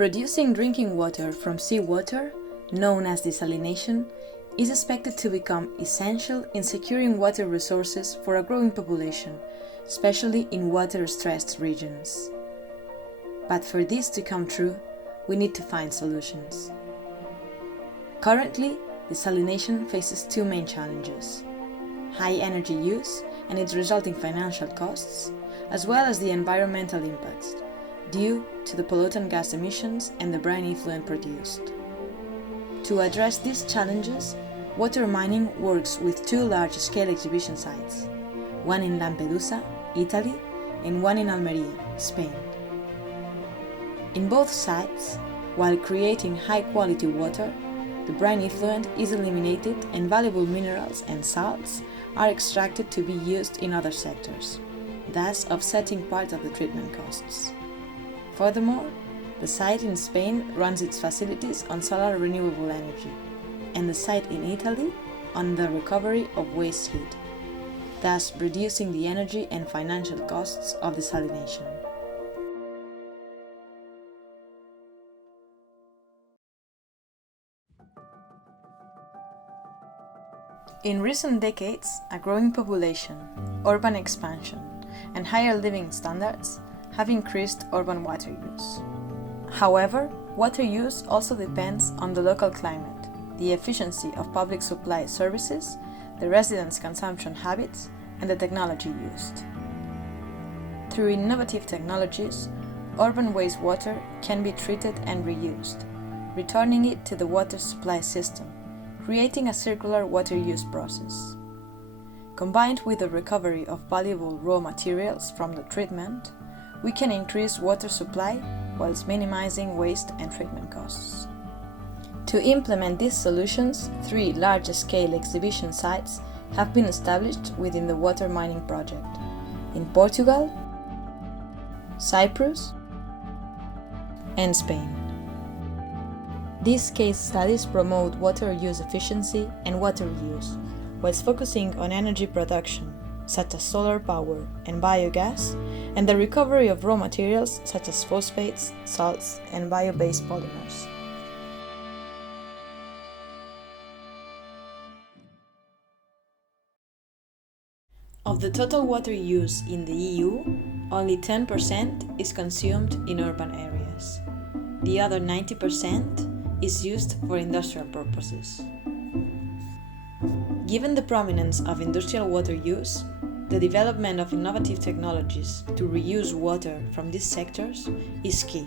Producing drinking water from seawater, known as desalination, is expected to become essential in securing water resources for a growing population, especially in water-stressed regions. But for this to come true, we need to find solutions. Currently, desalination faces two main challenges: high energy use and its resulting financial costs, as well as the environmental impacts, due to the pollutant gas emissions and the brine effluent produced. To address these challenges, water mining works with two large-scale exhibition sites, one in Lampedusa, Italy, and one in Almería, Spain. In both sites, while creating high-quality water, the brine effluent is eliminated and valuable minerals and salts are extracted to be used in other sectors, thus offsetting part of the treatment costs. Furthermore, the site in Spain runs its facilities on solar renewable energy, and the site in Italy on the recovery of waste heat, thus reducing the energy and financial costs of desalination. In recent decades, a growing population, urban expansion, and higher living standards have increased urban water use. However, water use also depends on the local climate, the efficiency of public supply services, the residents' consumption habits, and the technology used. Through innovative technologies, urban wastewater can be treated and reused, returning it to the water supply system, creating a circular water use process. Combined with the recovery of valuable raw materials from the treatment, we can increase water supply whilst minimizing waste and treatment costs. To implement these solutions, 3 large-scale exhibition sites have been established within the water mining project in Portugal, Cyprus, and Spain. These case studies promote water use efficiency and water reuse, whilst focusing on energy production, such as solar power and biogas, and the recovery of raw materials such as phosphates, salts, and bio-based polymers. Of the total water use in the EU, only 10% is consumed in urban areas. The other 90% is used for industrial purposes. Given the prominence of industrial water use, the development of innovative technologies to reuse water from these sectors is key.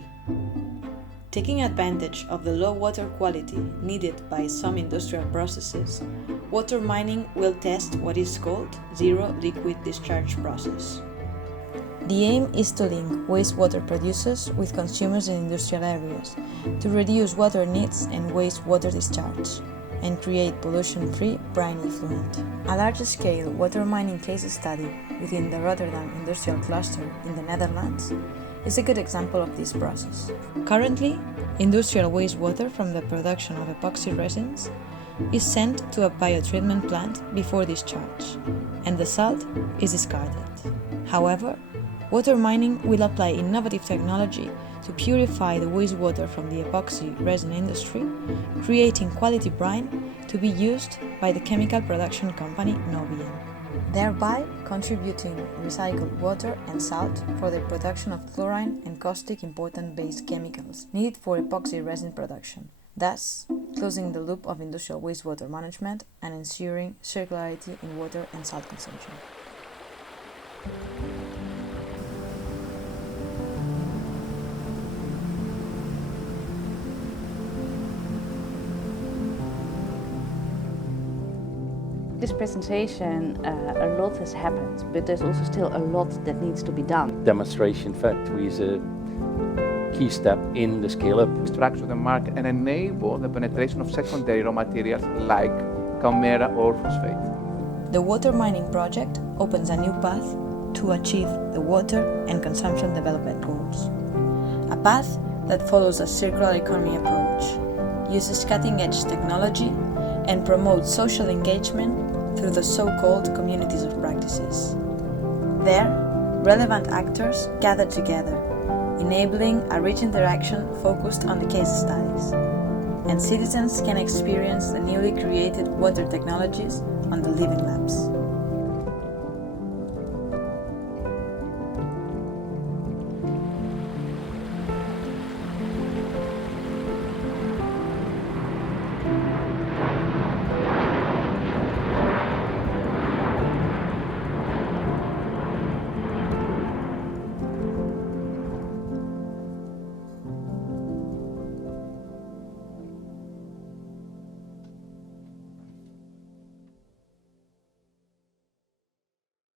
Taking advantage of the low water quality needed by some industrial processes, water mining will test what is called zero liquid discharge process. The aim is to link wastewater producers with consumers in industrial areas to reduce water needs and wastewater discharge, and create pollution-free brine effluent. A large-scale water mining case study within the Rotterdam industrial cluster in the Netherlands is a good example of this process. Currently, industrial wastewater from the production of epoxy resins is sent to a biotreatment plant before discharge, and the salt is discarded. However, water mining will apply innovative technology to purify the wastewater from the epoxy resin industry, creating quality brine to be used by the chemical production company Novian, thereby contributing recycled water and salt for the production of chlorine and caustic important-based chemicals needed for epoxy resin production, thus closing the loop of industrial wastewater management and ensuring circularity in water and salt consumption. This presentation, a lot has happened, but there's also still a lot that needs to be done. Demonstration factory is a key step in the scale-up. Structure the market and enable the penetration of secondary raw materials like calmera or phosphate. The water mining project opens a new path to achieve the water and consumption development goals. A path that follows a circular economy approach, uses cutting-edge technology, and promotes social engagement through the so-called communities of practices. There, relevant actors gather together, enabling a rich interaction focused on the case studies, and citizens can experience the newly created water technologies on the living labs.